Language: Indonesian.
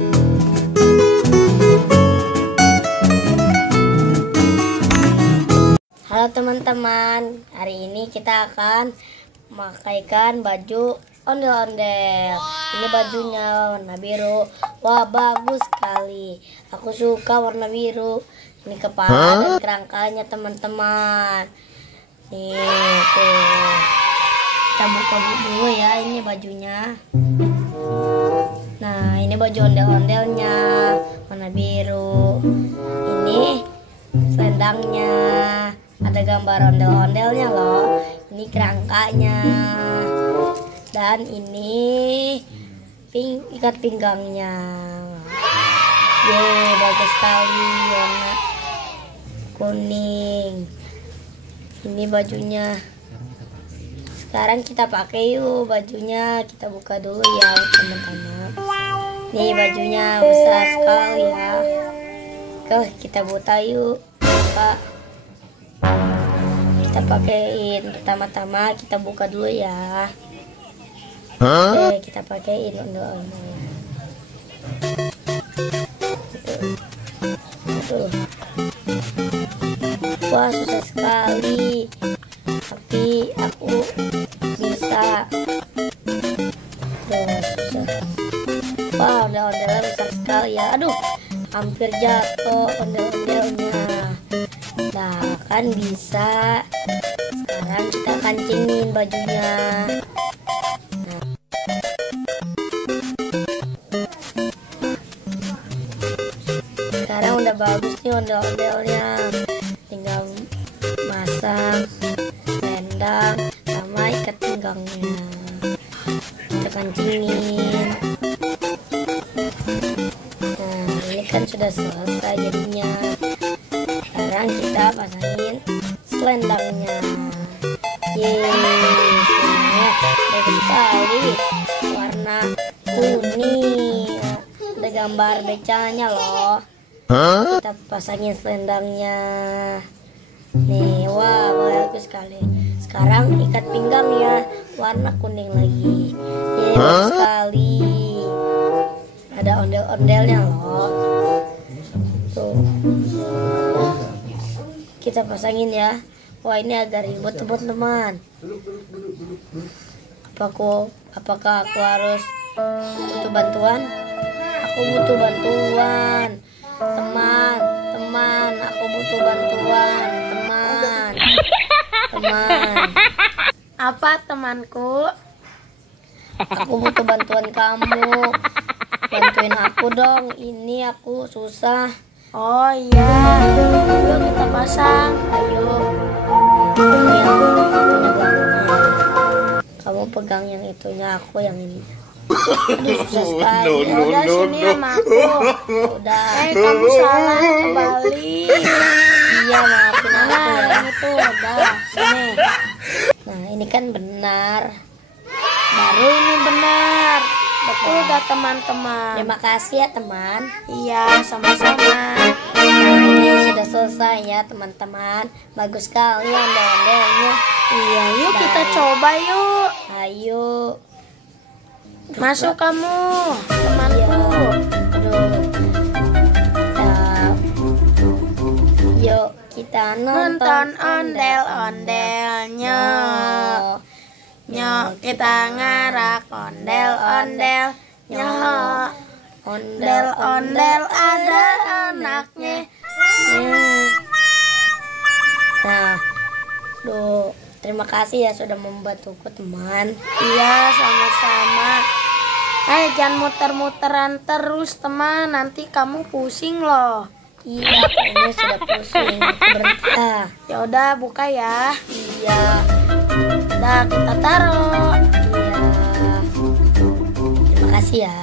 Halo teman-teman, hari ini kita akan memakaikan baju ondel-ondel. Ini bajunya warna biru. Wah, bagus sekali. Aku suka warna biru. Ini kepala dan kerangkanya teman-teman. Nih tuh. Kita buka dulu ya, ini bajunya. Nah, ini baju ondel-ondelnya warna biru. Ini selendangnya. Ada gambar ondel-ondelnya loh. Ini kerangkanya. Dan ini ikat pinggangnya. Yeay, bagus sekali warna kuning. Ini bajunya. Sekarang kita pakai yuk bajunya. Kita buka dulu ya teman-teman. Nih bajunya besar sekali ya. Oke, kita buka yuk. Pak. Kita pakaiin. Pertama-tama kita buka dulu ya. Oke, kita pakaiin ondel-ondelnya. Wah, susah sekali. Tapi aku bisa. Susah. Wah, ondel-ondelnya besar sekali ya. Aduh, hampir jatuh ondel-ondelnya. Nah, kan bisa. Sekarang kita kancingin bajunya. Nah. Sekarang udah bagus nih ondel-ondelnya. Tinggal masang selendang sama ikat pinggangnya. Kita kancingin. Nah, ini kan sudah selesai jadinya. Sekarang kita pasangin selendangnya. Yeay, selendangnya bagus sekali, warna kuning. Ada gambar becanya loh. Kita pasangin selendangnya. Nih, wah bagus sekali. Sekarang ikat pinggangnya warna kuning lagi. Yeay, bagus sekali. Ada ondel-ondelnya loh. Tuh. Kita pasangin ya. Wah, ini agak ribet teman-teman. Apakah aku harus butuh bantuan? Aku butuh bantuan. Teman, aku butuh bantuan. Teman. Apa temanku? Aku butuh bantuan kamu. Bantuin aku dong. Ini aku susah. Oh iya, yuk kita pasang. Ayo. Ini yang itunya belakangnya. Kamu pegang yang itunya, aku yang ini. Aduh, susah sekali. Udah sini sama aku. Udah. Kamu salah kembali. Iya, maafin aku Nah, ya. yang itu udah sini. Nah, ini kan benar. Baru ini benar. Betul gak teman-teman? Terima kasih ya teman. Iya, sama-sama. Nah, ini sudah selesai ya teman-teman. Bagus sekali ondel-ondelnya. Iya, yuk kita coba yuk. Ayo. Masuk kamu, temanku. Aduh. Yuk kita Nonton ondel-ondelnya. Nyok kita ngarak ondel-ondel. Nyok ondel-ondel ada anaknya. Nah, terima kasih ya sudah membantuku teman. Iya, sama-sama. Jangan muter-muteran terus teman, nanti kamu pusing loh. Iya, kayaknya sudah pusing. Berhenti. Ya udah buka ya. Iya. Udah kita taruh. Iya. Terima kasih ya.